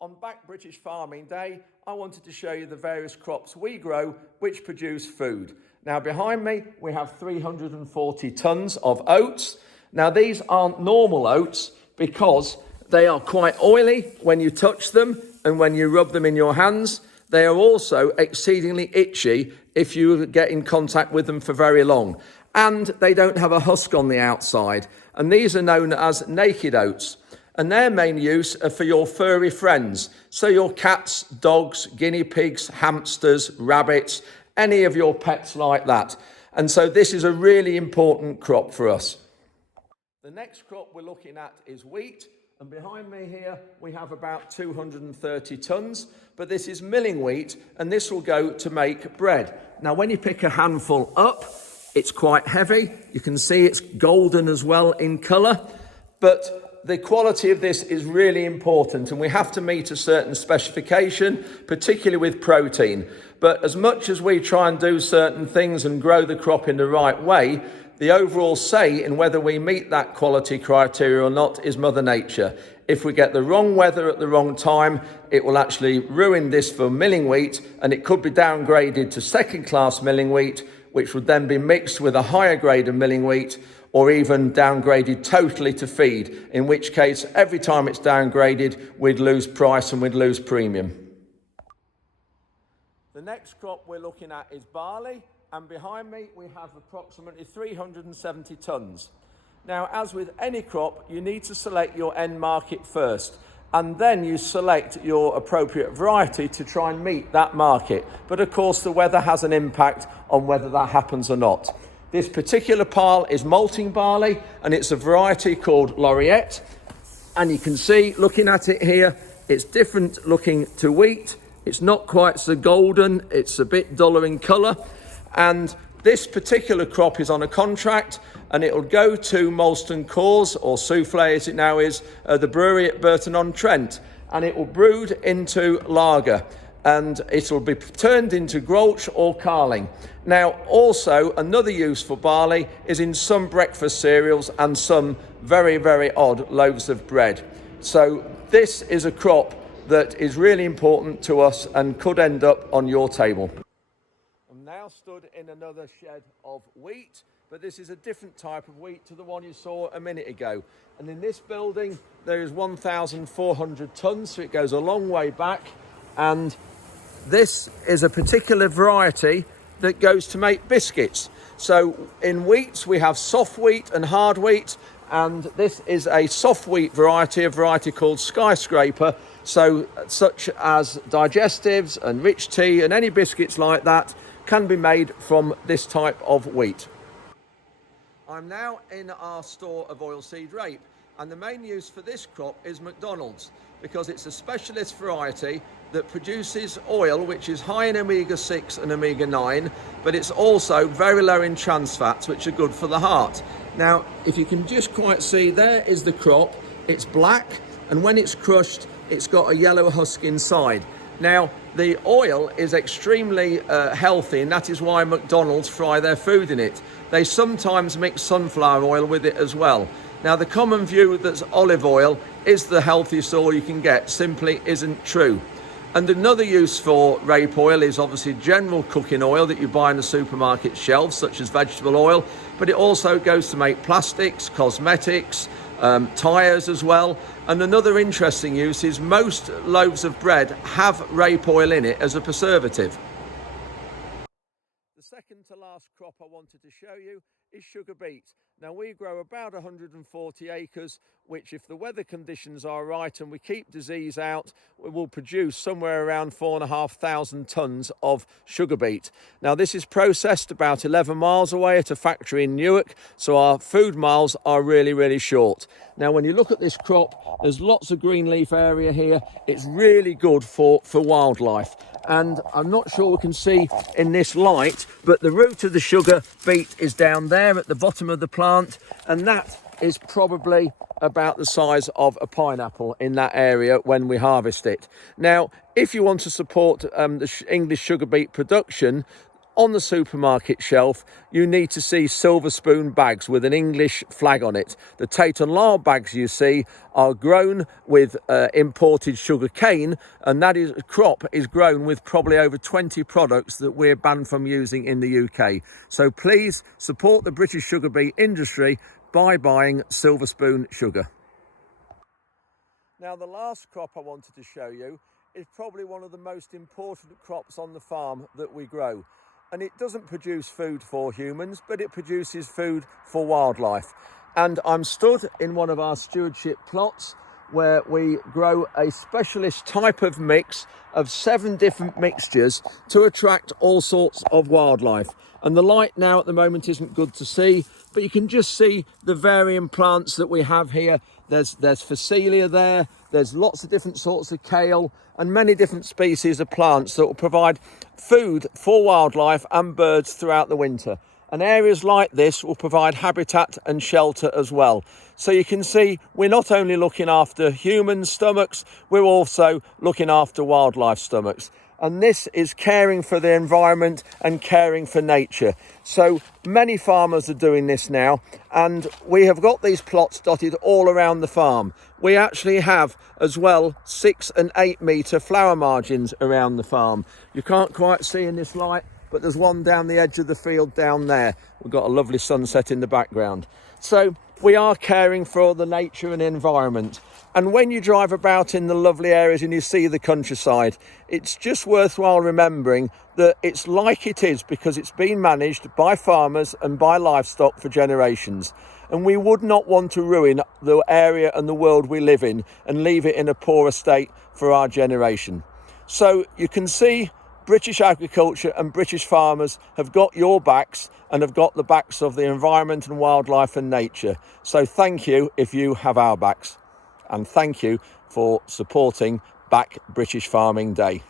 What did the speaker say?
On Back British Farming Day, I wanted to show you the various crops we grow which produce food. Now behind me we have 340 tonnes of oats. Now these aren't normal oats because they are quite oily when you touch them and when you rub them in your hands. They are also exceedingly itchy if you get in contact with them for very long. And they don't have a husk on the outside. And these are known as naked oats. And their main use are for your furry friends. So your cats, dogs, guinea pigs, hamsters, rabbits, any of your pets like that. And so this is a really important crop for us. The next crop we're looking at is wheat. And behind me here, we have about 230 tonnes. But this is milling wheat, and this will go to make bread. Now, when you pick a handful up, it's quite heavy. You can see it's golden as well in colour. But the quality of this is really important, and we have to meet a certain specification, particularly with protein. But as much as we try and do certain things and grow the crop in the right way, the overall say in whether we meet that quality criteria or not is Mother Nature. If we get the wrong weather at the wrong time, it will actually ruin this for milling wheat, and it could be downgraded to second-class milling wheat, which would then be mixed with a higher grade of milling wheat, or even downgraded totally to feed, in which case every time it's downgraded we'd lose price and we'd lose premium. The next crop we're looking at is barley, and behind me we have approximately 370 tonnes. Now, as with any crop, you need to select your end market first, and then you select your appropriate variety to try and meet that market. But of course the weather has an impact on whether that happens or not. This particular pile is malting barley, and it's a variety called Laureate. And you can see, looking at it here, it's different looking to wheat. It's not quite so golden, it's a bit duller in colour. And this particular crop is on a contract, and it'll go to Molston Coors, or Soufflé as it now is, the brewery at Burton-on-Trent. And it will brood into lager, and it'll be turned into Grolsch or Carling. Now, also, another use for barley is in some breakfast cereals and some very, very odd loaves of bread. So this is a crop that is really important to us and could end up on your table. I'm now stood in another shed of wheat, but this is a different type of wheat to the one you saw a minute ago. And in this building, there is 1,400 tonnes, so it goes a long way back. And this is a particular variety that goes to make biscuits. So in wheats, we have soft wheat and hard wheat, and this is a soft wheat variety, a variety called Skyscraper. So such as digestives and rich tea and any biscuits like that can be made from this type of wheat. I'm now in our store of oilseed rape, and the main use for this crop is McDonald's, because it's a specialist variety that produces oil which is high in omega-6 and omega-9, but it's also very low in trans fats, which are good for the heart. Now, if you can just quite see, there is the crop. It's black, and when it's crushed, it's got a yellow husk inside. Now, the oil is extremely healthy, and that is why McDonald's fry their food in it. They sometimes mix sunflower oil with it as well. Now, the common view that olive oil is the healthiest oil you can get simply isn't true. And another use for rape oil is obviously general cooking oil that you buy in the supermarket shelves, such as vegetable oil, but it also goes to make plastics, cosmetics, tyres as well. And another interesting use is most loaves of bread have rape oil in it as a preservative. The second to last crop I wanted to show you is sugar beet. Now, we grow about 140 acres, which if the weather conditions are right and we keep disease out, we will produce somewhere around 4,500 tonnes of sugar beet. Now, this is processed about 11 miles away at a factory in Newark, so our food miles are really, really short. Now, when you look at this crop, there's lots of green leaf area here. It's really good for wildlife. And I'm not sure we can see in this light, but the root of the sugar beet is down there at the bottom of the plant, and that is probably about the size of a pineapple in that area when we harvest it. Now, if you want to support the English sugar beet production, on the supermarket shelf, you need to see silver spoon bags with an English flag on it. The Tate and Lyle bags you see are grown with imported sugar cane, and that crop is grown with probably over 20 products that we're banned from using in the UK. So please support the British sugar beet industry by buying silver spoon sugar. Now, the last crop I wanted to show you is probably one of the most important crops on the farm that we grow. And it doesn't produce food for humans, but it produces food for wildlife. And I'm stood in one of our stewardship plots where we grow a specialist type of mix of 7 different mixtures to attract all sorts of wildlife. And the light now at the moment isn't good to see, but you can just see the varying plants that we have here. There's Phacelia there, there's lots of different sorts of kale and many different species of plants that will provide food for wildlife and birds throughout the winter. And areas like this will provide habitat and shelter as well. So you can see we're not only looking after human stomachs, we're also looking after wildlife stomachs. And this is caring for the environment and caring for nature. So many farmers are doing this now, and we have got these plots dotted all around the farm. We actually have as well 6 and 8 metre flower margins around the farm. You can't quite see in this light, but there's one down the edge of the field down there. We've got a lovely sunset in the background. So we are caring for the nature and environment. And when you drive about in the lovely areas and you see the countryside, it's just worthwhile remembering that it's like it is because it's been managed by farmers and by livestock for generations. And we would not want to ruin the area and the world we live in and leave it in a poorer state for our generation. So you can see British agriculture and British farmers have got your backs and have got the backs of the environment and wildlife and nature. So thank you if you have our backs. And thank you for supporting Back British Farming Day.